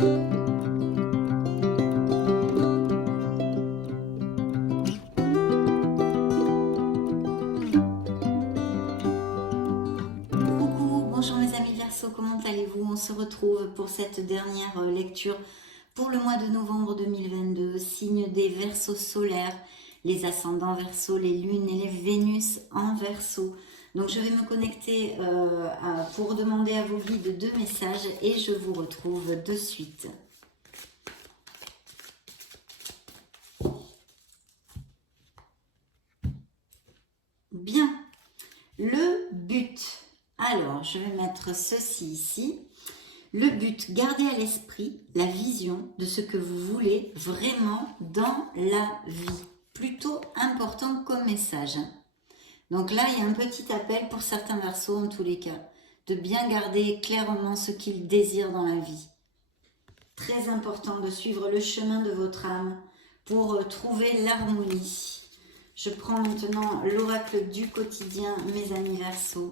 Bonjour mes amis Verseau, comment allez-vous? On se retrouve pour cette dernière lecture pour le mois de novembre 2022, signe des Verseaux solaires, les ascendants Verseau, les lunes et les Vénus en Verseau. Donc je vais me connecter pour demander à vos guides 2 messages et je vous retrouve de suite. Bien, le but. Alors, je vais mettre ceci ici. Le but, gardez à l'esprit la vision de ce que vous voulez vraiment dans la vie. Plutôt important comme message. Donc là, il y a un petit appel pour certains Verseaux en tous les cas. De bien garder clairement ce qu'ils désirent dans la vie. Très important de suivre le chemin de votre âme pour trouver l'harmonie. Je prends maintenant l'oracle du quotidien, mes amis Verseaux.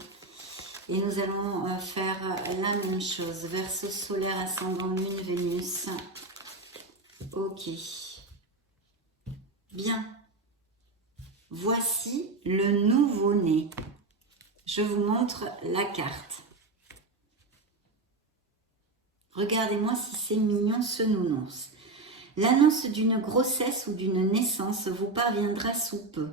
Et nous allons faire la même chose. Verseau solaire, ascendant, lune, Vénus. Ok. Bien. Voici le nouveau-né. Je vous montre la carte. Regardez-moi si c'est mignon ce nounours. L'annonce d'une grossesse ou d'une naissance vous parviendra sous peu.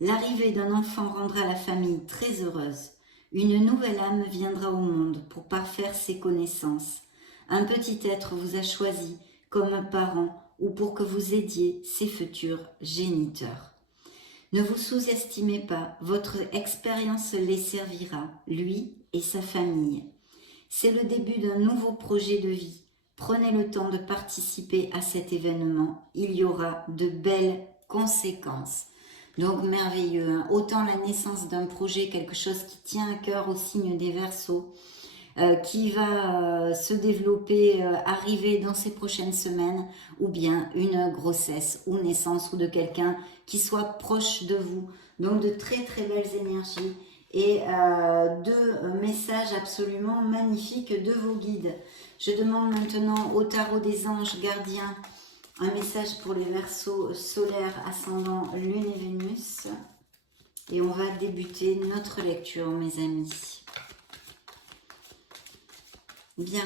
L'arrivée d'un enfant rendra la famille très heureuse. Une nouvelle âme viendra au monde pour parfaire ses connaissances. Un petit être vous a choisi comme parent ou pour que vous aidiez ses futurs géniteurs. Ne vous sous-estimez pas, votre expérience les servira, lui et sa famille. C'est le début d'un nouveau projet de vie. Prenez le temps de participer à cet événement. Il y aura de belles conséquences. Donc merveilleux, hein. Autant la naissance d'un projet, quelque chose qui tient à cœur au signe des Verseaux, qui va se développer, arriver dans ces prochaines semaines, ou bien une grossesse ou naissance ou de quelqu'un qui soit proche de vous. Donc de très très belles énergies et deux messages absolument magnifiques de vos guides. Je demande maintenant au tarot des anges gardiens un message pour les Verseaux solaires, ascendant, lune et Vénus. Et on va débuter notre lecture, mes amis. Bien.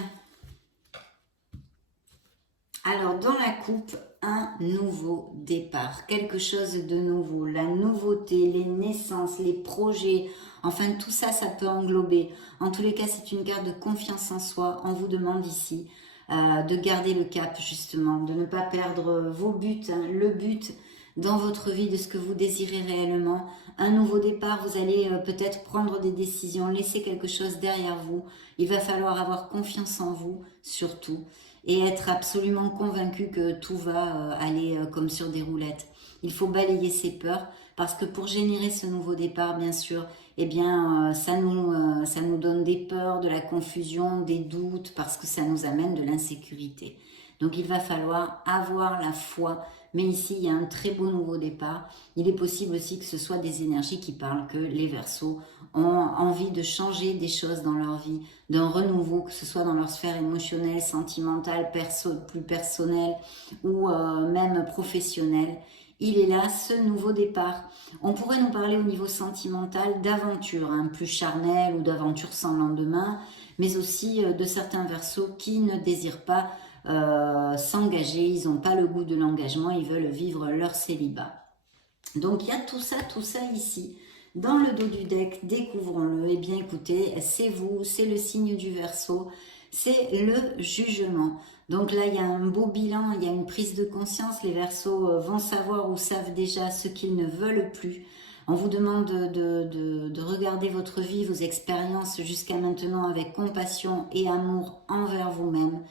Alors, dans la coupe, un nouveau départ. Quelque chose de nouveau. La nouveauté, les naissances, les projets. Enfin, tout ça, ça peut englober. En tous les cas, c'est une carte de confiance en soi. On vous demande ici de garder le cap, justement. De ne pas perdre vos buts, hein, le but dans votre vie de ce que vous désirez réellement. Un nouveau départ, vous allez peut-être prendre des décisions, laisser quelque chose derrière vous. Il va falloir avoir confiance en vous, surtout, et être absolument convaincu que tout va aller comme sur des roulettes. Il faut balayer ses peurs, parce que pour générer ce nouveau départ, bien sûr, eh bien, ça nous donne des peurs, de la confusion, des doutes, parce que ça nous amène de l'insécurité. Donc il va falloir avoir la foi. Mais ici, il y a un très beau nouveau départ. Il est possible aussi que ce soit des énergies qui parlent que les Verseaux ont envie de changer des choses dans leur vie, d'un renouveau, que ce soit dans leur sphère émotionnelle, sentimentale, plus personnelle ou même professionnelle. Il est là, ce nouveau départ. On pourrait nous parler au niveau sentimental d'aventure, hein, plus charnelle ou d'aventure sans lendemain, mais aussi de certains Verseaux qui ne désirent pas s'engager, ils n'ont pas le goût de l'engagement, ils veulent vivre leur célibat. Donc il y a tout ça ici. Dans le dos du deck, découvrons-le. Eh bien écoutez, c'est vous, c'est le signe du Verseau, c'est le jugement. Donc là, il y a un beau bilan, il y a une prise de conscience. Les Verseaux vont savoir ou savent déjà ce qu'ils ne veulent plus. On vous demande de regarder votre vie, vos expériences jusqu'à maintenant avec compassion et amour envers vous-même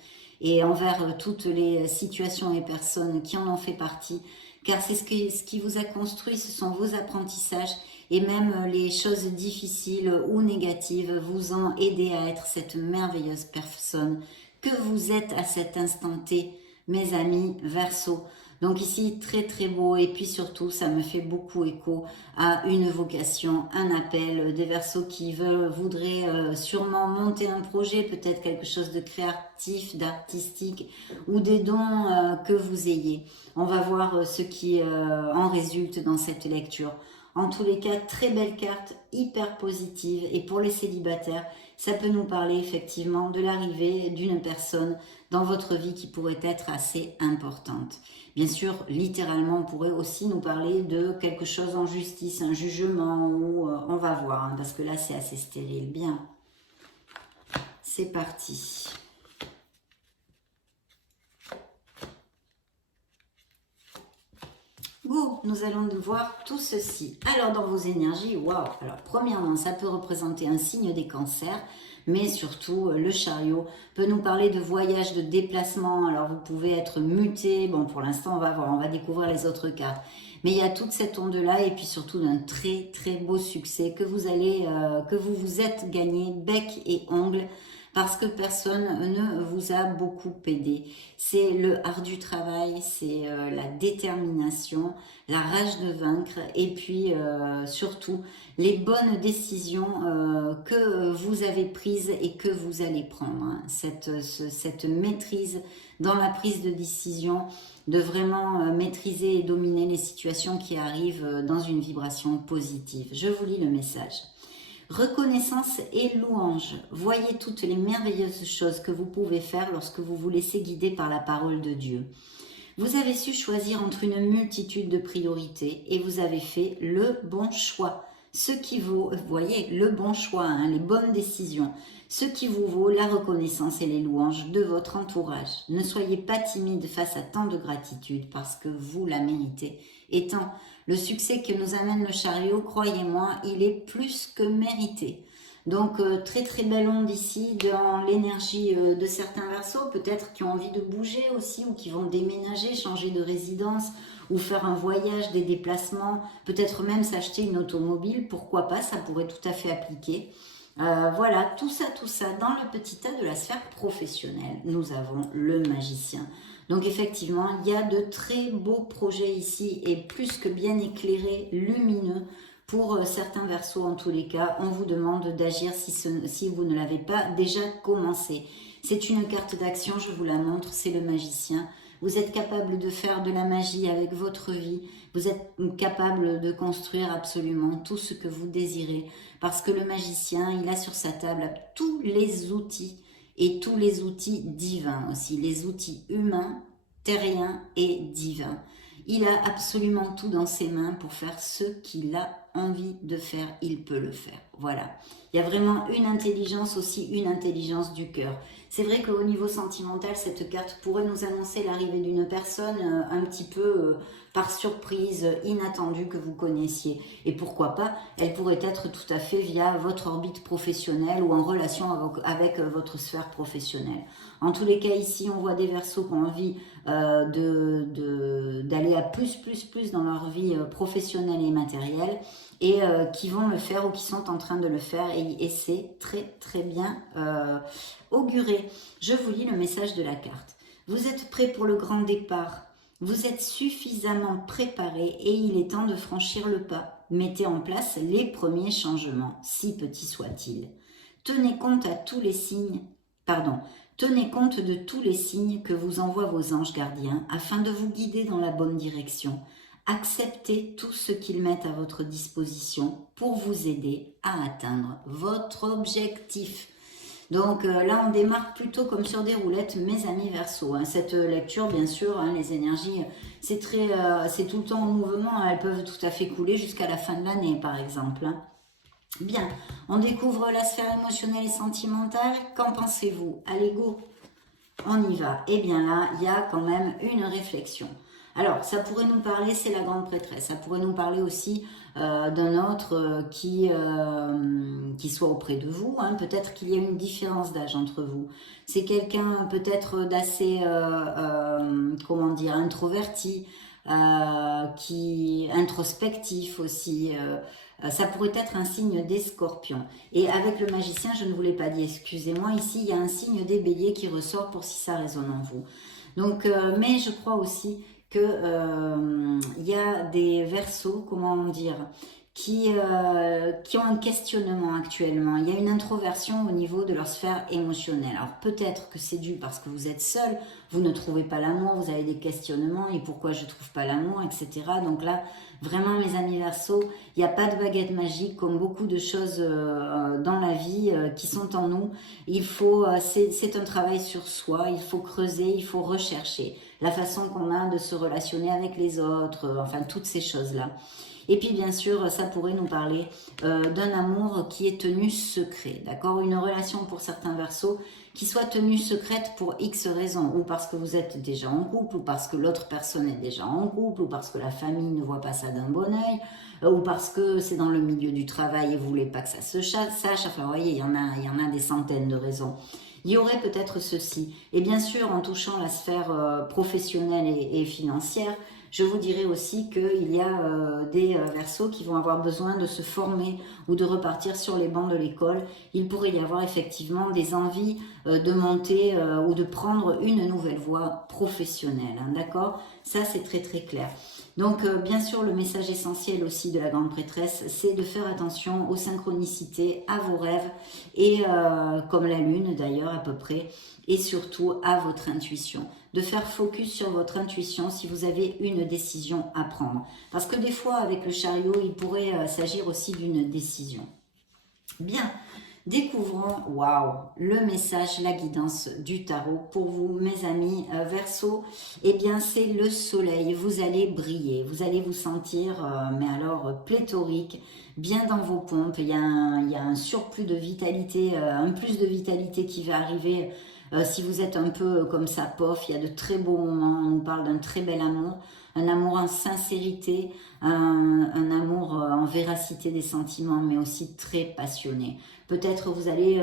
et envers toutes les situations et personnes qui en ont fait partie, car c'est ce qui vous a construit, ce sont vos apprentissages, et même les choses difficiles ou négatives vous ont aidé à être cette merveilleuse personne que vous êtes à cet instant T, mes amis Verseaux. Donc ici, très très beau. Et puis surtout, ça me fait beaucoup écho à une vocation, un appel des Verseaux qui voudraient sûrement monter un projet, peut-être quelque chose de créatif, d'artistique ou des dons que vous ayez. On va voir ce qui en résulte dans cette lecture. En tous les cas, très belle carte, hyper positive. Et pour les célibataires, ça peut nous parler effectivement de l'arrivée d'une personne dans votre vie qui pourrait être assez importante. Bien sûr, littéralement, on pourrait aussi nous parler de quelque chose en justice, un jugement, ou on va voir, hein, parce que là, c'est assez stérile. Bien, c'est parti. Go, nous allons voir tout ceci. Alors, dans vos énergies, waouh. Alors, premièrement, ça peut représenter un signe des cancers, mais surtout, le chariot peut nous parler de voyage, de déplacement. Alors, vous pouvez être muté. Bon, pour l'instant, on va voir, on va découvrir les autres cartes. Mais il y a toute cette onde-là, et puis surtout d'un très, très beau succès que vous vous êtes gagné bec et ongle, parce que personne ne vous a beaucoup aidé. C'est le ardu travail, c'est la détermination, la rage de vaincre et puis surtout les bonnes décisions que vous avez prises et que vous allez prendre. Hein. Cette maîtrise dans la prise de décision, de vraiment maîtriser et dominer les situations qui arrivent dans une vibration positive. Je vous lis le message. Reconnaissance et louange. Voyez toutes les merveilleuses choses que vous pouvez faire lorsque vous vous laissez guider par la parole de Dieu. Vous avez su choisir entre une multitude de priorités et vous avez fait le bon choix. Ce qui vaut, voyez, le bon choix, hein, les bonnes décisions. Ce qui vous vaut la reconnaissance et les louanges de votre entourage. Ne soyez pas timide face à tant de gratitude parce que vous la méritez. Étant le succès que nous amène le chariot, croyez-moi, il est plus que mérité. Donc très très belle onde ici dans l'énergie de certains Verseaux, peut-être qui ont envie de bouger aussi ou qui vont déménager, changer de résidence ou faire un voyage, des déplacements, peut-être même s'acheter une automobile, pourquoi pas, ça pourrait tout à fait appliquer. Voilà, tout ça, dans le petit tas de la sphère professionnelle, nous avons le magicien. Donc effectivement, il y a de très beaux projets ici et plus que bien éclairés, lumineux. Pour certains Verseaux, en tous les cas, on vous demande d'agir si vous ne l'avez pas déjà commencé. C'est une carte d'action, je vous la montre, c'est le magicien. Vous êtes capable de faire de la magie avec votre vie. Vous êtes capable de construire absolument tout ce que vous désirez. Parce que le magicien, il a sur sa table tous les outils et tous les outils divins aussi. Les outils humains, terriens et divins. Il a absolument tout dans ses mains pour faire ce qu'il a envie de faire, il peut le faire. Voilà. Il y a vraiment une intelligence aussi, une intelligence du cœur. C'est vrai qu'au niveau sentimental, cette carte pourrait nous annoncer l'arrivée d'une personne un petit peu par surprise, inattendue que vous connaissiez. Et pourquoi pas, elle pourrait être tout à fait via votre orbite professionnelle ou en relation avec votre sphère professionnelle. En tous les cas, ici, on voit des Verseaux qui ont envie d'aller à plus dans leur vie professionnelle et matérielle et qui vont le faire ou qui sont en train de le faire et c'est très très bien auguré. Je vous lis le message de la carte. Vous êtes prêts pour le grand départ. Vous êtes suffisamment préparés et il est temps de franchir le pas. Mettez en place les premiers changements, si petits soient-ils. Tenez compte de tous les signes que vous envoient vos anges gardiens afin de vous guider dans la bonne direction. Acceptez tout ce qu'ils mettent à votre disposition pour vous aider à atteindre votre objectif. Donc là, on démarre plutôt comme sur des roulettes, mes amis Verseaux. Hein. Cette lecture, bien sûr, hein, les énergies, c'est tout le temps en mouvement. Hein. Elles peuvent tout à fait couler jusqu'à la fin de l'année, par exemple. Hein. Bien, on découvre la sphère émotionnelle et sentimentale. Qu'en pensez-vous? Allez, go, on y va. Et bien là, il y a quand même une réflexion. Alors, ça pourrait nous parler, c'est la grande prêtresse, ça pourrait nous parler aussi d'un autre qui soit auprès de vous, hein. Peut-être qu'il y a une différence d'âge entre vous. C'est quelqu'un peut-être d'assez, introverti, introspectif aussi. Ça pourrait être un signe des scorpions. Et avec le magicien, je ne vous l'ai pas dit, excusez-moi, ici, il y a un signe des béliers qui ressort pour si ça résonne en vous. Donc, mais je crois aussi que il y a des Verseaux, comment dire, qui ont un questionnement actuellement. Il y a une introversion au niveau de leur sphère émotionnelle. Alors peut-être que c'est dû parce que vous êtes seul, vous ne trouvez pas l'amour, vous avez des questionnements et pourquoi je ne trouve pas l'amour, etc. Donc là, vraiment mes amis Verseaux, il n'y a pas de baguette magique comme beaucoup de choses dans la vie qui sont en nous. Il faut, c'est un travail sur soi, il faut creuser, il faut rechercher la façon qu'on a de se relationner avec les autres, enfin toutes ces choses-là. Et puis bien sûr, ça pourrait nous parler d'un amour qui est tenu secret, d'accord? Une relation pour certains Verseaux qui soit tenue secrète pour X raisons, ou parce que vous êtes déjà en couple, ou parce que l'autre personne est déjà en couple, ou parce que la famille ne voit pas ça d'un bon oeil, ou parce que c'est dans le milieu du travail et vous voulez pas que ça se sache. Enfin, vous voyez, il y en a des centaines de raisons. Il y aurait peut-être ceci. Et bien sûr, en touchant la sphère professionnelle et financière, je vous dirais aussi qu'il y a des Verseaux qui vont avoir besoin de se former ou de repartir sur les bancs de l'école. Il pourrait y avoir effectivement des envies de monter ou de prendre une nouvelle voie professionnelle. Hein, d'accord? Ça, c'est très très clair. Donc, bien sûr, le message essentiel aussi de la grande prêtresse, c'est de faire attention aux synchronicités, à vos rêves, et comme la lune d'ailleurs à peu près, et surtout à votre intuition. De faire focus sur votre intuition si vous avez une décision à prendre. Parce que des fois, avec le chariot, il pourrait s'agir aussi d'une décision. Bien, découvrons, waouh, le message, la guidance du tarot pour vous, mes amis Verseaux. Eh bien, c'est le soleil. Vous allez briller, vous allez vous sentir, mais alors pléthorique, bien dans vos pompes. Il y a un surplus de vitalité, un plus de vitalité qui va arriver. Si vous êtes un peu comme ça, pof, il y a de très beaux moments. On nous parle d'un très bel amour, un amour en sincérité, un amour en véracité des sentiments, mais aussi très passionné. Peut-être vous allez,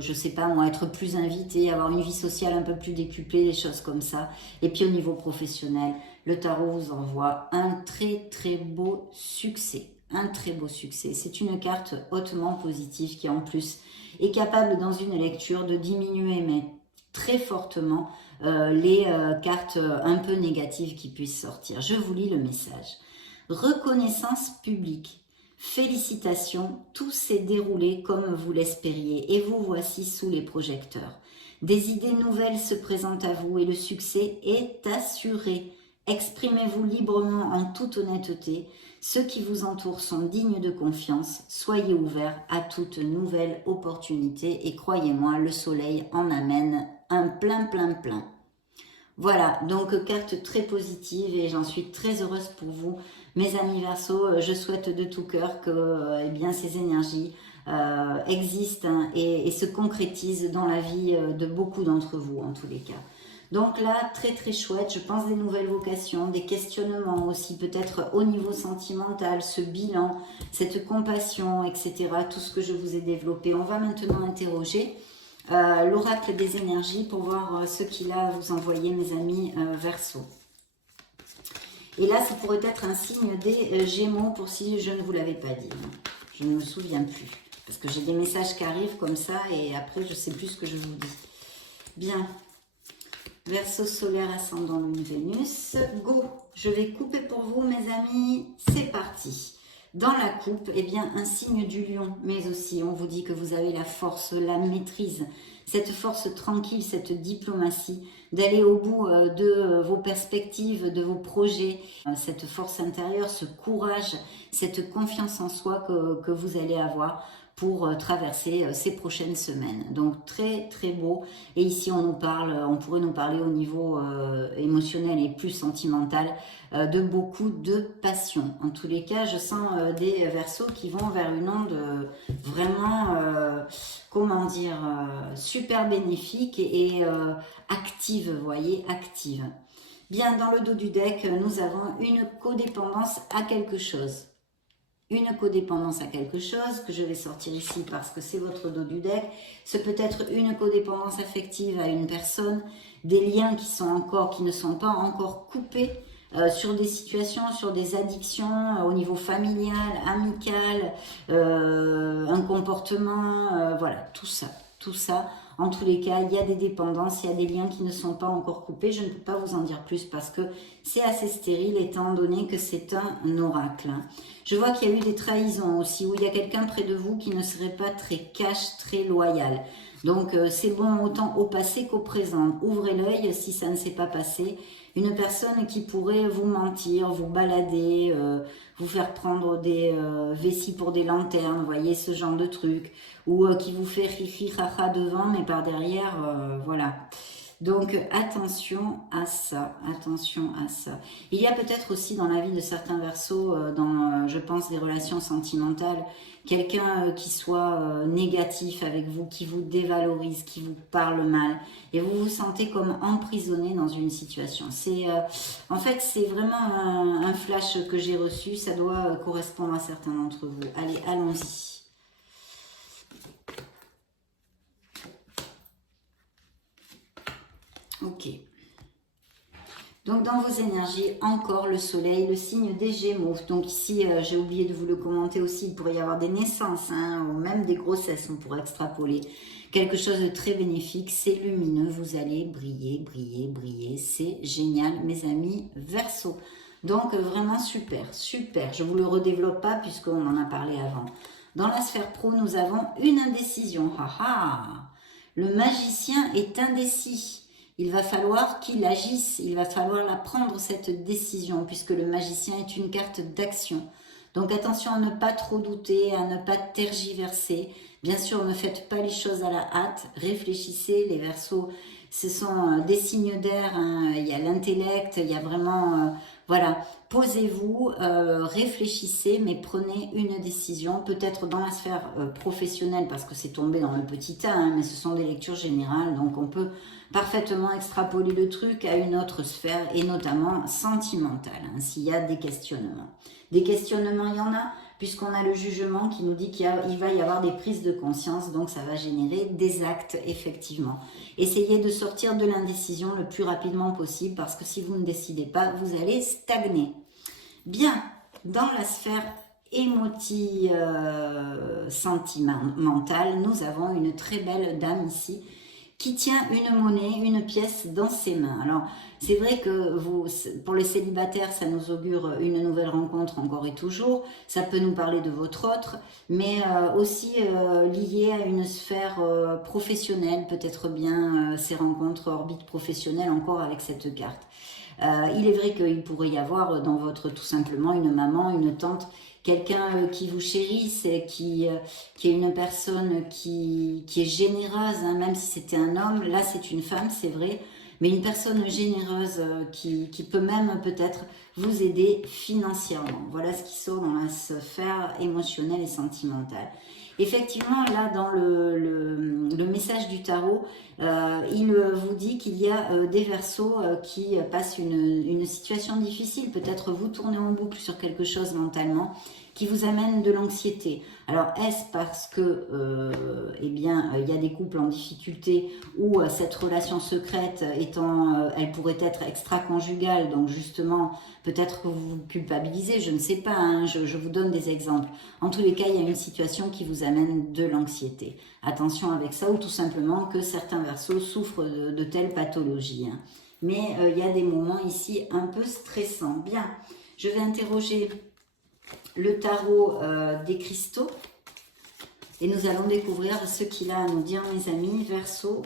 je sais pas moi, être plus invité, avoir une vie sociale un peu plus décuplée, des choses comme ça. Et puis au niveau professionnel, le tarot vous envoie un très très beau succès. Un très beau succès. C'est une carte hautement positive qui en plus est capable dans une lecture de diminuer, mais très fortement, les cartes un peu négatives qui puissent sortir. Je vous lis le message. Reconnaissance publique. Félicitations, tout s'est déroulé comme vous l'espériez et vous voici sous les projecteurs. Des idées nouvelles se présentent à vous et le succès est assuré. Exprimez-vous librement en toute honnêteté. Ceux qui vous entourent sont dignes de confiance. Soyez ouverts à toute nouvelle opportunité et croyez-moi, le soleil en amène un plein. Voilà, donc carte très positive et j'en suis très heureuse pour vous. Mes amis Verseaux, je souhaite de tout cœur que eh bien, ces énergies existent hein, et se concrétisent dans la vie de beaucoup d'entre vous en tous les cas. Donc là, très très chouette, je pense des nouvelles vocations, des questionnements aussi, peut-être au niveau sentimental, ce bilan, cette compassion, etc. Tout ce que je vous ai développé. On va maintenant interroger l'oracle des énergies pour voir ce qu'il a à vous envoyer, mes amis Verseaux. Et là, ça pourrait être un signe des Gémeaux pour si je ne vous l'avais pas dit. Je ne me souviens plus. Parce que j'ai des messages qui arrivent comme ça et après, je ne sais plus ce que je vous dis. Bien. Verseau solaire, ascendant Lune, Vénus. Go! Je vais couper pour vous, mes amis. C'est parti. Dans la coupe, eh bien, un signe du lion, mais aussi, on vous dit que vous avez la force, la maîtrise, cette force tranquille, cette diplomatie, d'aller au bout de vos perspectives, de vos projets, cette force intérieure, ce courage, cette confiance en soi que vous allez avoir pour traverser ces prochaines semaines. Donc très très beau. Et ici on pourrait nous parler au niveau émotionnel et plus sentimental de beaucoup de passion. En tous les cas, je sens des Verseaux qui vont vers une onde vraiment, comment dire, super bénéfique et active, vous voyez, active. Bien, dans le dos du deck, nous avons une codépendance à quelque chose. Une codépendance à quelque chose que je vais sortir ici parce que c'est votre dos du deck. Ce peut être une codépendance affective à une personne, des liens qui ne sont pas encore coupés sur des situations, sur des addictions au niveau familial, amical, un comportement, voilà, tout ça En tous les cas, il y a des dépendances, il y a des liens qui ne sont pas encore coupés. Je ne peux pas vous en dire plus parce que c'est assez stérile étant donné que c'est un oracle. Je vois qu'il y a eu des trahisons aussi, où il y a quelqu'un près de vous qui ne serait pas très cash, très loyal. Donc c'est bon autant au passé qu'au présent. Ouvrez l'œil si ça ne s'est pas passé. Une personne qui pourrait vous mentir, vous balader, vous faire prendre des vessies pour des lanternes, vous voyez, ce genre de truc. Ou qui vous fait ri haha devant, mais par derrière, voilà. Donc attention à ça, attention à ça. Il y a peut-être aussi dans la vie de certains Verseaux, je pense, des relations sentimentales, quelqu'un qui soit négatif avec vous, qui vous dévalorise, qui vous parle mal, et vous vous sentez comme emprisonné dans une situation. En fait, c'est vraiment un flash que j'ai reçu, ça doit correspondre à certains d'entre vous. Allez, allons-y. Ok. Donc dans vos énergies, encore le soleil, le signe des Gémeaux. Donc ici, j'ai oublié de vous le commenter aussi, il pourrait y avoir des naissances, hein, ou même des grossesses, on pourrait extrapoler. Quelque chose de très bénéfique, c'est lumineux, vous allez briller, briller, briller. C'est génial, mes amis Verseau. Donc vraiment super, super. Je ne vous le redéveloppe pas puisqu'on en a parlé avant. Dans la sphère pro, nous avons une indécision. Le magicien est indécis. Il va falloir qu'il agisse, il va falloir la prendre cette décision puisque le magicien est une carte d'action. Donc attention à ne pas trop douter, à ne pas tergiverser. Bien sûr, ne faites pas les choses à la hâte, réfléchissez. Les Verseaux, ce sont des signes d'air, hein. Il y a l'intellect, il y a vraiment... voilà, posez-vous, réfléchissez, mais prenez une décision, peut-être dans la sphère professionnelle, parce que c'est tombé dans le petit tas, hein, mais ce sont des lectures générales, donc on peut parfaitement extrapoler le truc à une autre sphère, et notamment sentimentale, hein, s'il y a des questionnements. Des questionnements, il y en a, puisqu'on a le jugement qui nous dit qu'il va y avoir des prises de conscience, donc ça va générer des actes, effectivement. Essayez de sortir de l'indécision le plus rapidement possible, parce que si vous ne décidez pas, vous allez stagner. Bien, dans la sphère émotive, sentimentale, nous avons une très belle dame ici, qui tient une monnaie, une pièce dans ses mains. Alors, c'est vrai que pour les célibataires, ça nous augure une nouvelle rencontre encore et toujours. Ça peut nous parler de votre autre, mais aussi lié à une sphère professionnelle, peut-être bien ces rencontres orbite professionnelle encore avec cette carte. Il est vrai qu'il pourrait y avoir dans votre, tout simplement, une maman, une tante, quelqu'un qui vous chérisse, qui est une personne qui est généreuse, hein, même si c'était un homme, là c'est une femme, c'est vrai, mais une personne généreuse qui peut même peut-être vous aider financièrement. Voilà ce qui sort dans la sphère émotionnelle et sentimentale. Effectivement, là, dans le message du tarot, il vous dit qu'il y a des Verseaux qui passent une situation difficile. Peut-être vous tournez en boucle sur quelque chose mentalement qui vous amène de l'anxiété. Alors, est-ce parce que, eh bien, il y a des couples en difficulté où cette relation secrète elle pourrait être extra-conjugale, donc justement, peut-être que vous vous culpabilisez, je ne sais pas, hein, je vous donne des exemples. En tous les cas, il y a une situation qui vous amène de l'anxiété. Attention avec ça, ou tout simplement que certains Verseaux souffrent de telles pathologies. Hein. Mais il y a des moments ici un peu stressants. Bien, je vais interroger le tarot des cristaux et nous allons découvrir ce qu'il a à nous dire, mes amis Verseaux,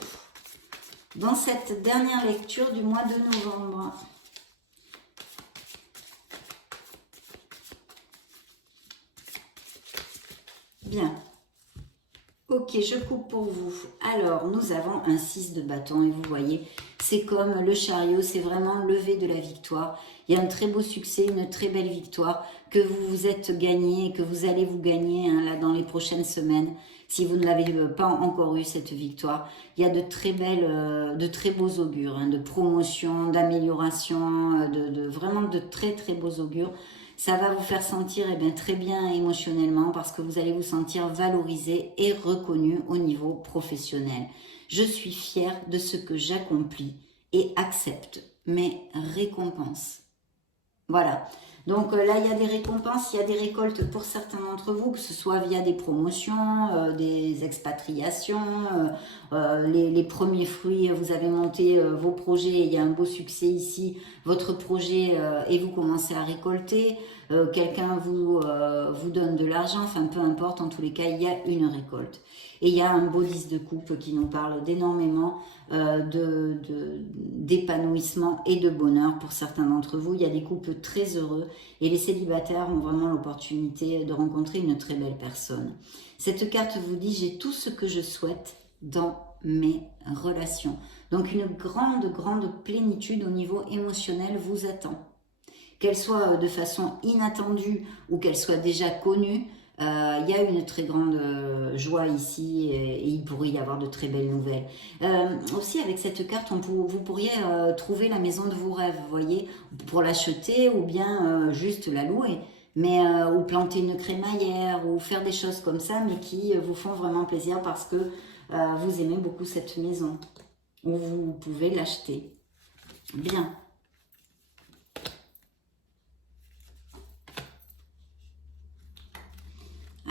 dans cette dernière lecture du mois de novembre. Bien. Ok, je coupe pour vous. Alors, nous avons un 6 de bâton et vous voyez, c'est comme le chariot, c'est vraiment le lever de la victoire. Il y a un très beau succès, une très belle victoire que vous vous êtes gagné et que vous allez vous gagner hein, là dans les prochaines semaines. Si vous ne l'avez pas encore eu cette victoire, il y a de très beaux augures, hein, de promotion, d'amélioration, vraiment de très très beaux augures. Ça va vous faire sentir eh bien, très bien émotionnellement parce que vous allez vous sentir valorisé et reconnu au niveau professionnel. Je suis fière de ce que j'accomplis et accepte mes récompenses. Voilà. Donc là, il y a des récompenses, il y a des récoltes pour certains d'entre vous, que ce soit via des promotions, des expatriations, les premiers fruits, vous avez monté vos projets, il y a un beau succès ici, votre projet, et vous commencez à récolter, quelqu'un vous donne de l'argent, enfin peu importe, en tous les cas, il y a une récolte. Et il y a un beau 10 de coupe qui nous parle d'énormément d'épanouissement et de bonheur pour certains d'entre vous. Il y a des couples très heureux et les célibataires ont vraiment l'opportunité de rencontrer une très belle personne. Cette carte vous dit « J'ai tout ce que je souhaite dans mes relations ». Donc une grande, grande plénitude au niveau émotionnel vous attend. Qu'elle soit de façon inattendue ou qu'elle soit déjà connue, il y a une très grande joie ici et il pourrait y avoir de très belles nouvelles. Aussi avec cette carte, vous pourriez trouver la maison de vos rêves, vous voyez, pour l'acheter ou bien juste la louer. Mais, ou planter une crémaillère ou faire des choses comme ça, mais qui vous font vraiment plaisir parce que vous aimez beaucoup cette maison. Ou vous pouvez l'acheter. Bien.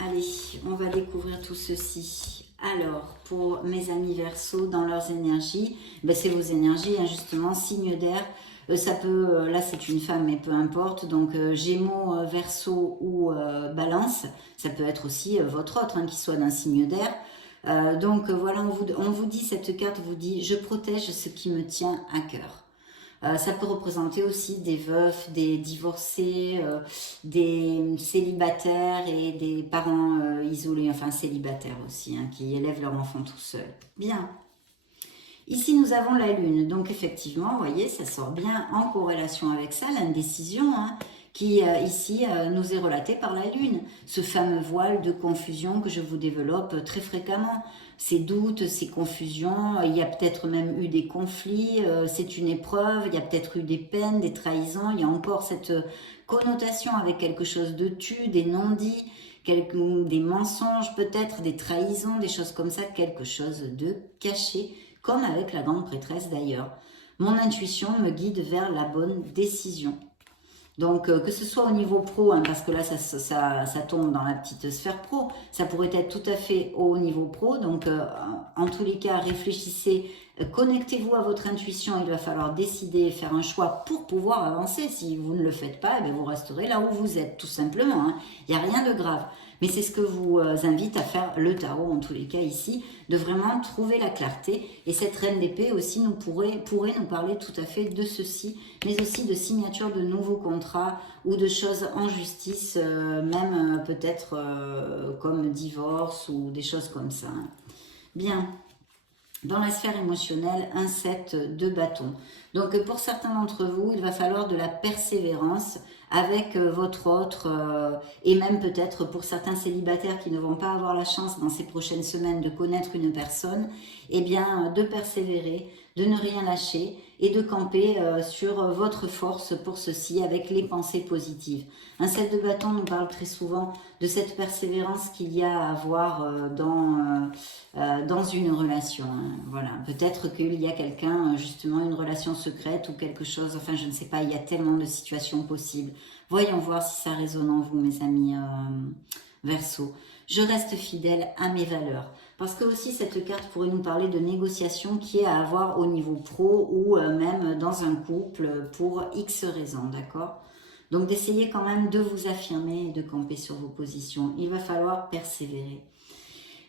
Allez, on va découvrir tout ceci. Alors, pour mes amis Verseau, dans leurs énergies, ben c'est vos énergies, hein, justement, signe d'air. Ça peut, là c'est une femme, mais peu importe. Donc, Gémeaux, Verseau ou Balance, ça peut être aussi votre autre, hein, qui soit d'un signe d'air. Donc, voilà, on vous dit, cette carte vous dit, je protège ce qui me tient à cœur. Ça peut représenter aussi des veufs, des divorcés, des célibataires et des parents isolés, enfin célibataires aussi, hein, qui élèvent leur enfant tout seul. Bien. Ici, nous avons la Lune. Donc, effectivement, vous voyez, ça sort bien en corrélation avec ça, l'indécision, hein, qui, ici, nous est relatée par la Lune. Ce fameux voile de confusion que je vous développe très fréquemment. Ces doutes, ces confusions, il y a peut-être même eu des conflits, c'est une épreuve, il y a peut-être eu des peines, des trahisons, il y a encore cette connotation avec quelque chose de tu, des non-dits, des mensonges peut-être, des trahisons, des choses comme ça, quelque chose de caché, comme avec la grande prêtresse d'ailleurs. Mon intuition me guide vers la bonne décision. Donc, que ce soit au niveau pro, hein, parce que là, ça tombe dans la petite sphère pro, ça pourrait être tout à fait au niveau pro. Donc, en tous les cas, réfléchissez, connectez-vous à votre intuition. Il va falloir décider et faire un choix pour pouvoir avancer. Si vous ne le faites pas, eh bien, vous resterez là où vous êtes, tout simplement. Hein. Il n'y a rien de grave. Mais c'est ce que vous invite à faire le tarot, en tous les cas ici, de vraiment trouver la clarté. Et cette reine d'épée aussi pourrait nous parler tout à fait de ceci, mais aussi de signature de nouveaux contrats ou de choses en justice, même peut-être comme divorce ou des choses comme ça. Bien. Dans la sphère émotionnelle, un 7 de bâton. Donc pour certains d'entre vous, il va falloir de la persévérance avec votre autre et même peut-être pour certains célibataires qui ne vont pas avoir la chance dans ces prochaines semaines de connaître une personne, eh bien de persévérer, de ne rien lâcher et de camper sur votre force pour ceci avec les pensées positives. Un 7 de bâton nous parle très souvent de cette persévérance qu'il y a à avoir dans une relation. Hein. Voilà, peut-être qu'il y a quelqu'un, justement, une relation secrète ou quelque chose, enfin je ne sais pas, il y a tellement de situations possibles. Voyons voir si ça résonne en vous, mes amis Verseau. Je reste fidèle à mes valeurs. Parce que aussi cette carte pourrait nous parler de négociation qui est à avoir au niveau pro ou même dans un couple pour X raisons, d'accord? Donc d'essayer quand même de vous affirmer et de camper sur vos positions. Il va falloir persévérer.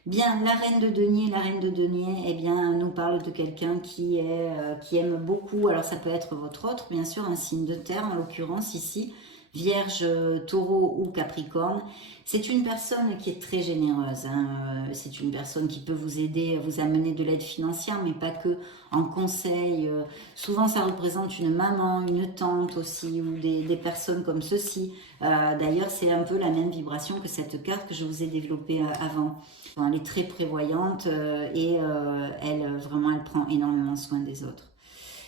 Bien, la reine de denier, eh bien, nous parle de quelqu'un qui aime beaucoup. Alors ça peut être votre autre, bien sûr, un signe de terre en l'occurrence ici. Vierge, taureau ou capricorne, c'est une personne qui est très généreuse, hein. C'est une personne qui peut vous aider, vous amener de l'aide financière, mais pas que en conseil. Souvent, ça représente une maman, une tante aussi, ou des personnes comme ceci. D'ailleurs, c'est un peu la même vibration que cette carte que je vous ai développée avant. Elle est très prévoyante et elle prend énormément soin des autres.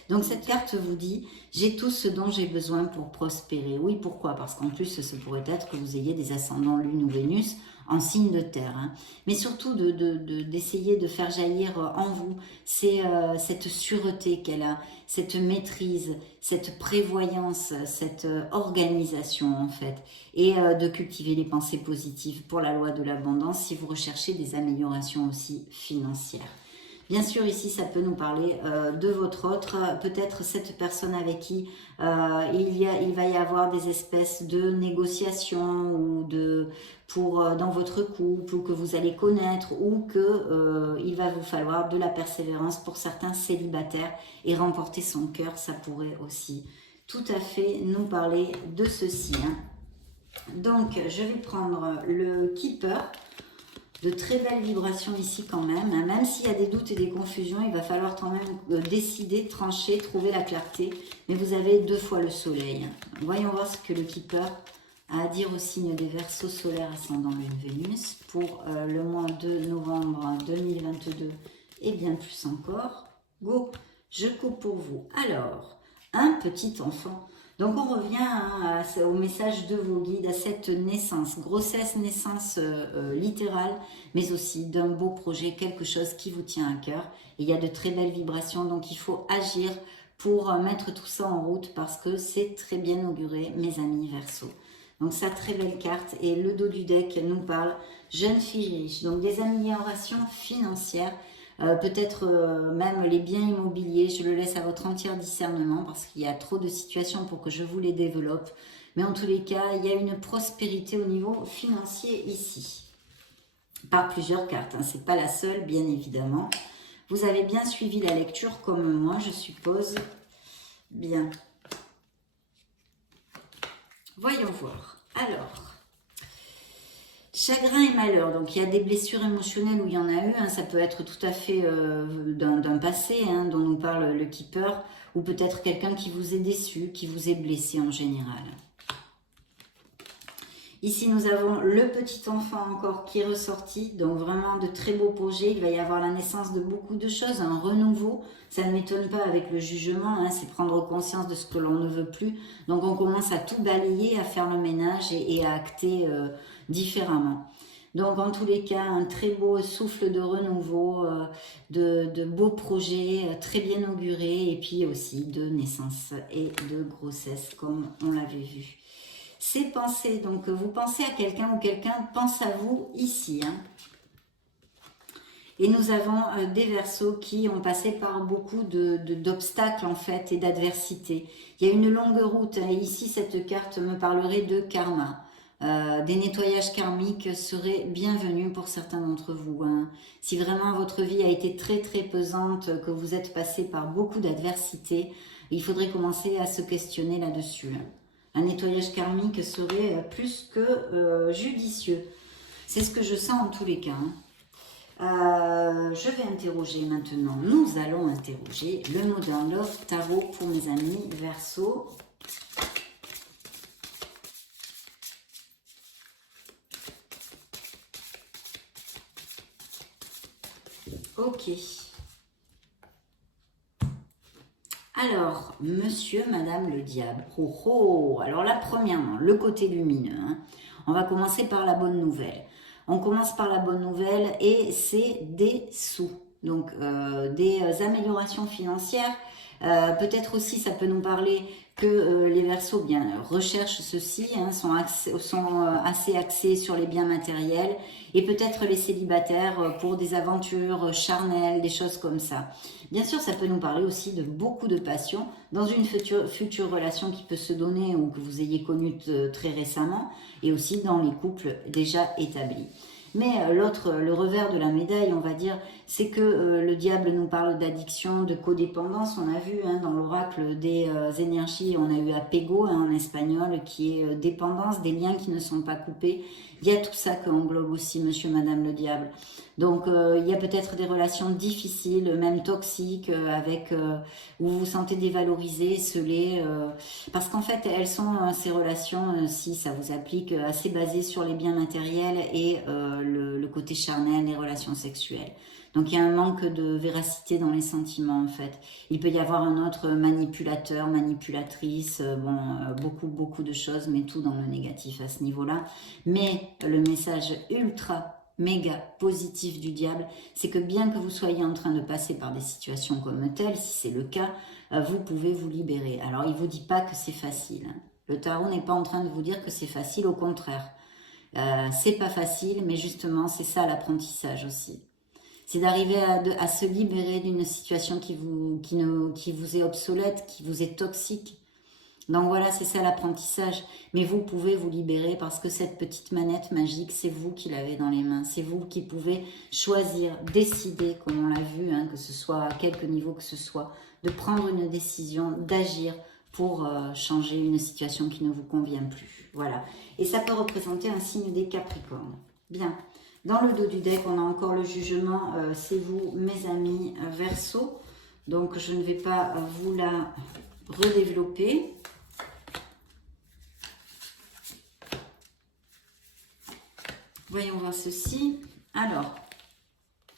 Donc cette carte vous dit, j'ai tout ce dont j'ai besoin pour prospérer. Oui, pourquoi? Parce qu'en plus, ce pourrait être que vous ayez des ascendants Lune ou Vénus en signe de terre, hein. Mais surtout d'essayer de faire jaillir en vous cette sûreté qu'elle a, cette maîtrise, cette prévoyance, cette organisation en fait, et de cultiver les pensées positives pour la loi de l'abondance si vous recherchez des améliorations aussi financières. Bien sûr, ici, ça peut nous parler de votre autre, peut-être cette personne avec qui il va y avoir des espèces de négociations ou dans votre couple, ou que vous allez connaître, ou que il va vous falloir de la persévérance pour certains célibataires et remporter son cœur. Ça pourrait aussi tout à fait nous parler de ceci, hein. Donc, je vais prendre le Keeper. De très belles vibrations ici quand même, hein. Même s'il y a des doutes et des confusions, il va falloir quand même décider, trancher, trouver la clarté. Mais vous avez 2 fois le soleil. Voyons voir ce que le Keeper a à dire au signe des Verseaux solaires ascendant Lune Vénus pour le mois de novembre 2022 et bien plus encore. Go, je coupe pour vous. Alors, un petit enfant. Donc on revient hein, au message de vos guides, à cette naissance, grossesse, naissance littérale, mais aussi d'un beau projet, quelque chose qui vous tient à cœur. Et il y a de très belles vibrations, donc il faut agir pour mettre tout ça en route parce que c'est très bien auguré, mes amis Verseaux. Donc ça, très belle carte. Et le dos du deck nous parle jeune fille riche, donc des améliorations financières. Peut-être même les biens immobiliers, je le laisse à votre entier discernement parce qu'il y a trop de situations pour que je vous les développe. Mais en tous les cas, il y a une prospérité au niveau financier ici. Par plusieurs cartes, hein. C'est pas la seule, bien évidemment. Vous avez bien suivi la lecture comme moi, je suppose. Bien. Voyons voir. Alors... Chagrin et malheur, donc il y a des blessures émotionnelles où il y en a eu, hein, ça peut être tout à fait d'un passé hein, dont nous parle le Keeper, ou peut-être quelqu'un qui vous est déçu, qui vous est blessé en général. Ici nous avons le petit enfant encore qui est ressorti, donc vraiment de très beaux projets, il va y avoir la naissance de beaucoup de choses, un renouveau, ça ne m'étonne pas avec le jugement, hein, c'est prendre conscience de ce que l'on ne veut plus, donc on commence à tout balayer, à faire le ménage et à acter différemment. Donc en tous les cas, un très beau souffle de renouveau, de beaux projets très bien augurés et puis aussi de naissance et de grossesse comme on l'avait vu. Ces pensées, donc vous pensez à quelqu'un ou quelqu'un pense à vous ici, hein. Et nous avons des Verseaux qui ont passé par beaucoup d'obstacles en fait et d'adversités. Il y a une longue route, et ici cette carte me parlerait de karma. Des nettoyages karmiques seraient bienvenus pour certains d'entre vous, hein. Si vraiment votre vie a été très très pesante, que vous êtes passé par beaucoup d'adversités, il faudrait commencer à se questionner là-dessus, hein. Un nettoyage karmique serait plus que judicieux. C'est ce que je sens en tous les cas, hein. Je vais interroger maintenant. Nous allons interroger le Modern Love Tarot pour mes amis Verseaux. Ok. Alors, monsieur, madame le diable. Oh, oh. Alors là, premièrement, le côté lumineux, hein. On va commencer par la bonne nouvelle. On commence par la bonne nouvelle et c'est des sous. Donc, des améliorations financières. Peut-être aussi, ça peut nous parler que les Verseaux bien recherchent ceci, hein, sont assez axés sur les biens matériels et peut-être les célibataires pour des aventures charnelles, des choses comme ça. Bien sûr, ça peut nous parler aussi de beaucoup de passion dans une future relation qui peut se donner ou que vous ayez connue très récemment et aussi dans les couples déjà établis. Mais le revers de la médaille, on va dire, c'est que le diable nous parle d'addiction, de codépendance. On a vu hein, dans l'oracle des énergies, on a eu apego hein, en espagnol, qui est dépendance, des liens qui ne sont pas coupés. Il y a tout ça qu'englobe aussi monsieur, madame le diable. Donc il y a peut-être des relations difficiles, même toxiques, où vous vous sentez dévalorisé, scellé, parce qu'en fait elles sont ces relations, si ça vous applique, assez basées sur les biens matériels et le côté charnel, les relations sexuelles. Donc il y a un manque de véracité dans les sentiments en fait. Il peut y avoir un autre manipulateur, manipulatrice, beaucoup de choses, mais tout dans le négatif à ce niveau-là. Mais le message ultra méga positif du diable, c'est que bien que vous soyez en train de passer par des situations comme telles, si c'est le cas, vous pouvez vous libérer. Alors il ne vous dit pas que c'est facile. Le tarot n'est pas en train de vous dire que c'est facile, au contraire. C'est pas facile, mais justement c'est ça l'apprentissage aussi. C'est d'arriver à se libérer d'une situation qui vous est obsolète, qui vous est toxique. Donc voilà, c'est ça l'apprentissage. Mais vous pouvez vous libérer parce que cette petite manette magique, c'est vous qui l'avez dans les mains. C'est vous qui pouvez choisir, décider, comme on l'a vu, hein, que ce soit à quelque niveau que ce soit, de prendre une décision, d'agir pour changer une situation qui ne vous convient plus. Voilà. Et ça peut représenter un signe des Capricornes. Bien. Dans le dos du deck, on a encore le jugement. C'est vous, mes amis Verseau. Donc, je ne vais pas vous la redévelopper. Voyons voir ceci. Alors,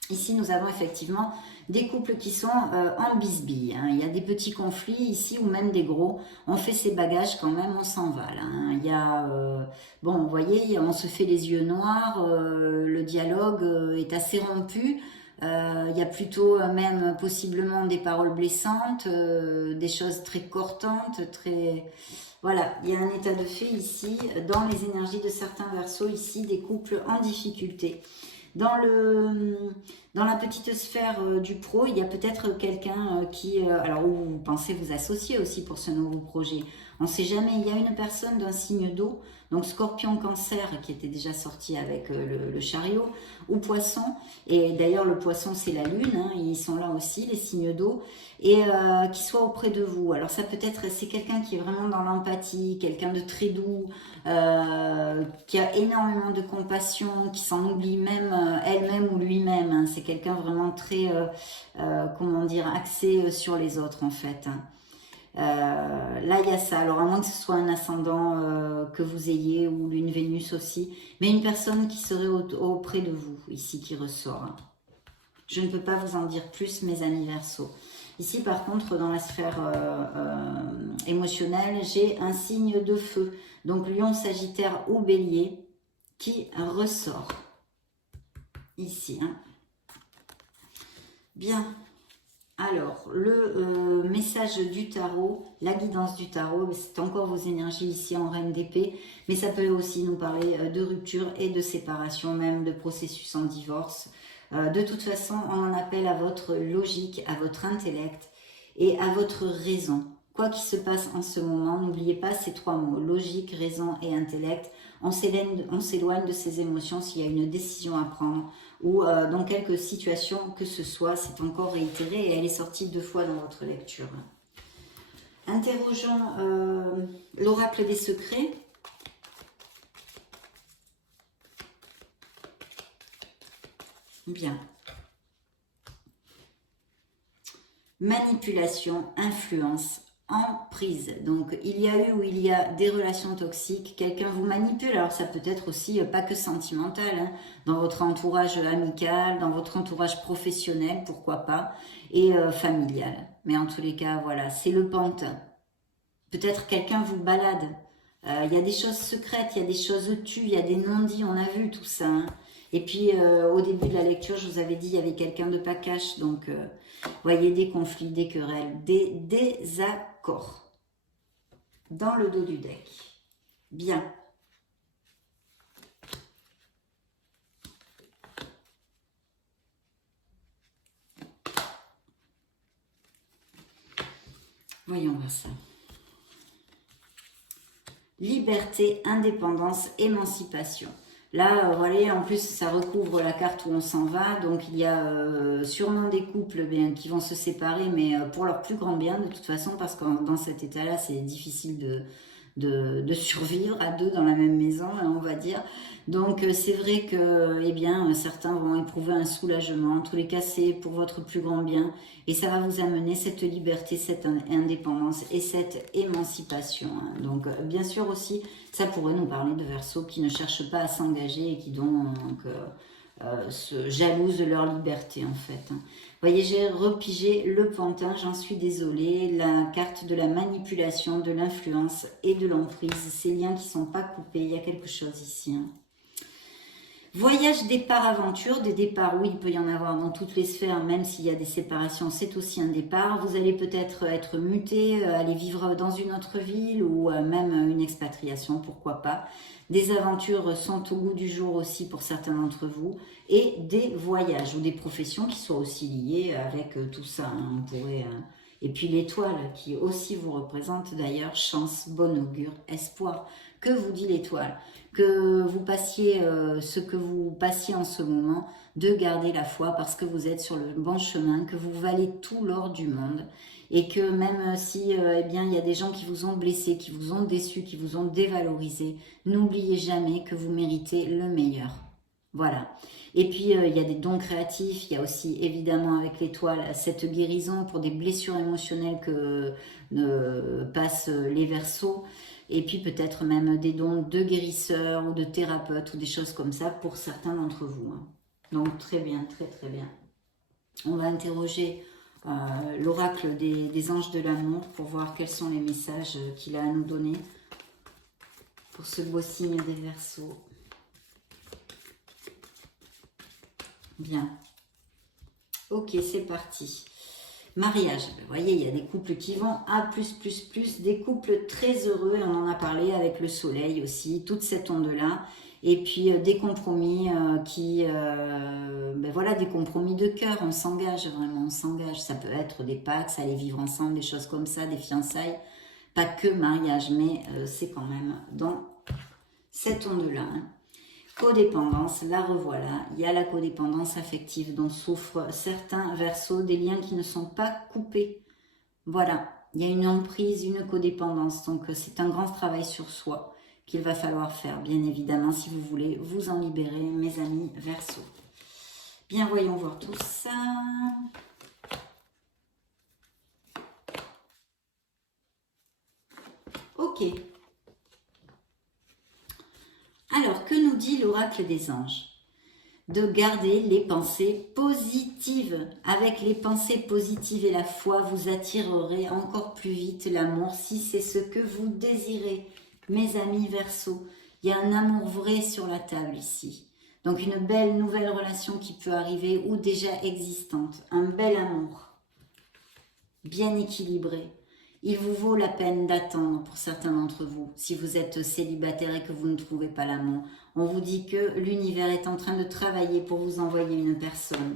ici, nous avons effectivement des couples qui sont en bisbille. Hein. Il y a des petits conflits ici ou même des gros. On fait ses bagages quand même, on s'en va. Là, hein. Il y a, bon, vous voyez, on se fait les yeux noirs. Le dialogue est assez rompu. Il y a plutôt même possiblement des paroles blessantes, des choses très cortantes, très... Voilà, il y a un état de fait ici, dans les énergies de certains Verseaux, ici, des couples en difficulté. Dans la petite sphère du pro, il y a peut-être quelqu'un qui... alors, où vous pensez vous associer aussi pour ce nouveau projet. On ne sait jamais, il y a une personne d'un signe d'eau, donc Scorpion, Cancer, qui était déjà sorti avec le chariot, ou Poisson, et d'ailleurs le Poisson c'est la Lune, hein, ils sont là aussi, les signes d'eau, et qui soit auprès de vous. Alors ça peut être, c'est quelqu'un qui est vraiment dans l'empathie, quelqu'un de très doux, qui a énormément de compassion, qui s'en oublie même elle-même ou lui-même, hein. C'est quelqu'un vraiment très, comment dire, axé sur les autres en fait, hein. Là il y a ça, alors à moins que ce soit un ascendant que vous ayez ou une Vénus aussi, mais une personne qui serait auprès de vous ici qui ressort, hein. Je ne peux pas vous en dire plus, mes amis Verseaux. Ici par contre dans la sphère émotionnelle, j'ai un signe de feu, donc Lion, Sagittaire ou Bélier qui ressort ici, hein. Bien. Alors, le message du tarot, la guidance du tarot, c'est encore vos énergies ici en Reine d'épée, mais ça peut aussi nous parler de rupture et de séparation, même de processus en divorce. De toute façon, on en appelle à votre logique, à votre intellect et à votre raison. Quoi qu'il se passe en ce moment, n'oubliez pas ces trois mots, logique, raison et intellect. On s'éloigne de ses émotions s'il y a une décision à prendre ou dans quelque situation que ce soit, c'est encore réitéré et elle est sortie 2 fois dans votre lecture. Interrogeons l'oracle des secrets. Bien. Manipulation, influence, emprise. Donc, il y a eu ou il y a des relations toxiques. Quelqu'un vous manipule. Alors, ça peut être aussi pas que sentimental. Hein, dans votre entourage amical, dans votre entourage professionnel, pourquoi pas, et familial. Mais en tous les cas, voilà, c'est le pantin. Peut-être quelqu'un vous balade. Il y a des choses secrètes, il y a des choses tues, il y a des non-dits. On a vu tout ça. Hein. Et puis, au début de la lecture, je vous avais dit, il y avait quelqu'un de pas cash. Donc, voyez, des conflits, des querelles, des désaccords dans le dos du deck. Bien. Voyons voir ça. Liberté, indépendance, émancipation. Là, voilà, en plus, ça recouvre la carte où on s'en va. Donc, il y a sûrement des couples qui vont se séparer, mais pour leur plus grand bien, de toute façon, parce que dans cet état-là, c'est difficile de survivre à deux dans la même maison, on va dire. Donc, c'est vrai que, eh bien, certains vont éprouver un soulagement. En tous les cas, c'est pour votre plus grand bien. Et ça va vous amener cette liberté, cette indépendance et cette émancipation. Hein. Donc, bien sûr aussi, ça pourrait nous parler de Verseaux qui ne cherchent pas à s'engager et qui donc se jalousent de leur liberté en fait. Vous voyez, j'ai repigé le pantin, j'en suis désolée, la carte de la manipulation, de l'influence et de l'emprise, ces liens qui ne sont pas coupés, il y a quelque chose ici. Hein. Voyage, départ, aventure, des départs, oui, il peut y en avoir dans toutes les sphères, même s'il y a des séparations, c'est aussi un départ. Vous allez peut-être être muté, aller vivre dans une autre ville ou même une expatriation, pourquoi pas. Des aventures sont au goût du jour aussi pour certains d'entre vous et des voyages ou des professions qui sont aussi liées avec tout ça. Hein, on pourrait, et puis l'étoile qui aussi vous représente d'ailleurs, chance, bon augure, espoir. Que vous dit l'étoile? Que vous passiez ce que vous passiez en ce moment, de garder la foi parce que vous êtes sur le bon chemin, que vous valez tout l'or du monde et que même si eh bien, il y a des gens qui vous ont blessé, qui vous ont déçu, qui vous ont dévalorisé, n'oubliez jamais que vous méritez le meilleur. Voilà. Et puis, il y a des dons créatifs, il y a aussi évidemment avec l'étoile cette guérison pour des blessures émotionnelles que passent les Verseaux. Et puis peut-être même des dons de guérisseurs ou de thérapeutes ou des choses comme ça pour certains d'entre vous. Hein. Donc très bien, très très bien. On va interroger l'oracle des anges de l'amour pour voir quels sont les messages qu'il a à nous donner pour ce beau signe des Verseaux. Bien. Ok, c'est parti. Mariage, vous voyez, il y a des couples qui vont à plus, des couples très heureux, on en a parlé avec le soleil aussi, toute cette onde-là, et puis des compromis voilà, des compromis de cœur, on s'engage vraiment, on s'engage, ça peut être des pactes, aller vivre ensemble, des choses comme ça, des fiançailles, pas que mariage, mais c'est quand même dans cette onde-là. Hein. Codépendance, la revoilà, il y a la codépendance affective dont souffrent certains Verseaux, des liens qui ne sont pas coupés. Voilà, il y a une emprise, une codépendance, donc c'est un grand travail sur soi qu'il va falloir faire, bien évidemment, si vous voulez vous en libérer, mes amis Verseaux. Bien, voyons voir tout ça. Ok. Alors, que nous dit l'oracle des anges? De garder les pensées positives. Avec les pensées positives et la foi, vous attirerez encore plus vite l'amour si c'est ce que vous désirez. Mes amis Verseaux, il y a un amour vrai sur la table ici. Donc une belle nouvelle relation qui peut arriver ou déjà existante. Un bel amour, bien équilibré. Il vous vaut la peine d'attendre pour certains d'entre vous, si vous êtes célibataire et que vous ne trouvez pas l'amour. On vous dit que l'univers est en train de travailler pour vous envoyer une personne.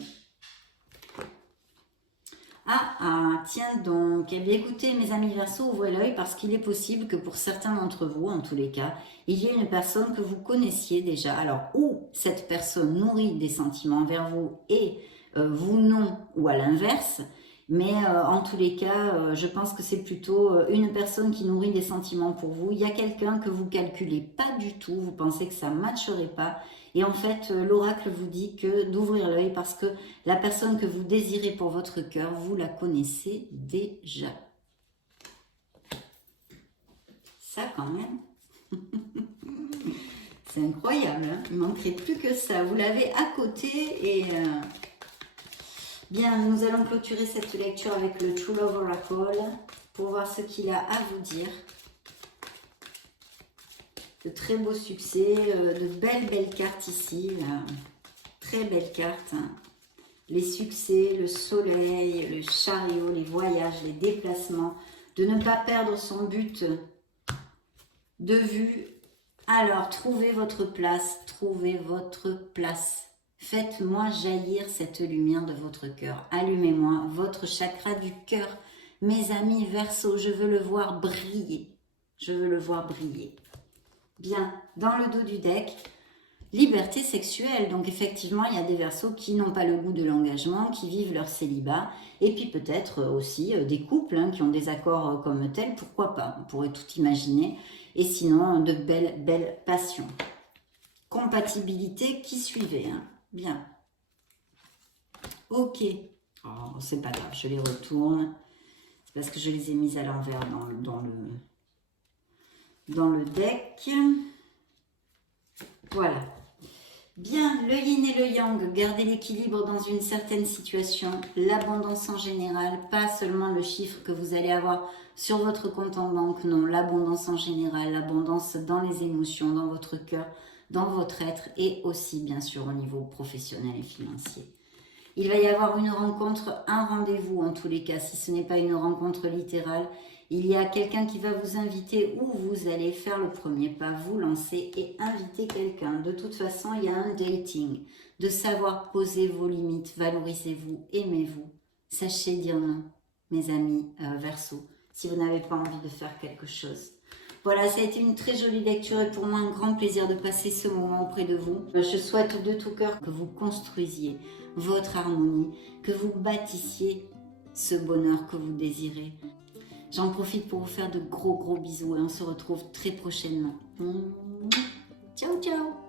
Tiens donc. Eh bien écoutez, mes amis Verseaux, ouvrez l'œil parce qu'il est possible que pour certains d'entre vous, en tous les cas, il y ait une personne que vous connaissiez déjà. Alors, ou cette personne nourrit des sentiments envers vous et vous non, ou à l'inverse. Mais en tous les cas, je pense que c'est plutôt une personne qui nourrit des sentiments pour vous. Il y a quelqu'un que vous calculez pas du tout, vous pensez que ça ne matcherait pas. Et en fait, l'oracle vous dit que d'ouvrir l'œil parce que la personne que vous désirez pour votre cœur, vous la connaissez déjà. Ça quand même, c'est incroyable. Hein, il ne manquerait plus que ça. Vous l'avez à côté et... Bien, nous allons clôturer cette lecture avec le True Love Oracle pour voir ce qu'il a à vous dire. De très beaux succès, de belles cartes ici. Très belles cartes. Hein. Les succès, le soleil, le chariot, les voyages, les déplacements. De ne pas perdre son but de vue. Alors, trouvez votre place, trouvez votre place. Faites-moi jaillir cette lumière de votre cœur. Allumez-moi votre chakra du cœur. Mes amis Verseaux, je veux le voir briller. Je veux le voir briller. Bien, dans le dos du deck, liberté sexuelle. Donc effectivement, il y a des Verseaux qui n'ont pas le goût de l'engagement, qui vivent leur célibat. Et puis peut-être aussi des couples qui ont des accords comme tels. Pourquoi pas? On pourrait tout imaginer. Et sinon, de belles passions. Compatibilité qui suivait. Hein. Bien. Ok. Oh, c'est pas grave, je les retourne. C'est parce que je les ai mises à l'envers dans le deck. Voilà. Bien, le yin et le yang, gardez l'équilibre dans une certaine situation, l'abondance en général, pas seulement le chiffre que vous allez avoir sur votre compte en banque, non, l'abondance en général, l'abondance dans les émotions, dans votre cœur, dans votre être et aussi bien sûr au niveau professionnel et financier. Il va y avoir une rencontre, un rendez-vous en tous les cas, si ce n'est pas une rencontre littérale. Il y a quelqu'un qui va vous inviter ou vous allez faire le premier pas, vous lancer et inviter quelqu'un. De toute façon, il y a un dating, de savoir poser vos limites, valorisez-vous, aimez-vous. Sachez dire non, mes amis Verseau, si vous n'avez pas envie de faire quelque chose. Voilà, ça a été une très jolie lecture et pour moi un grand plaisir de passer ce moment auprès de vous. Je souhaite de tout cœur que vous construisiez votre harmonie, que vous bâtissiez ce bonheur que vous désirez. J'en profite pour vous faire de gros bisous et on se retrouve très prochainement. Ciao ciao.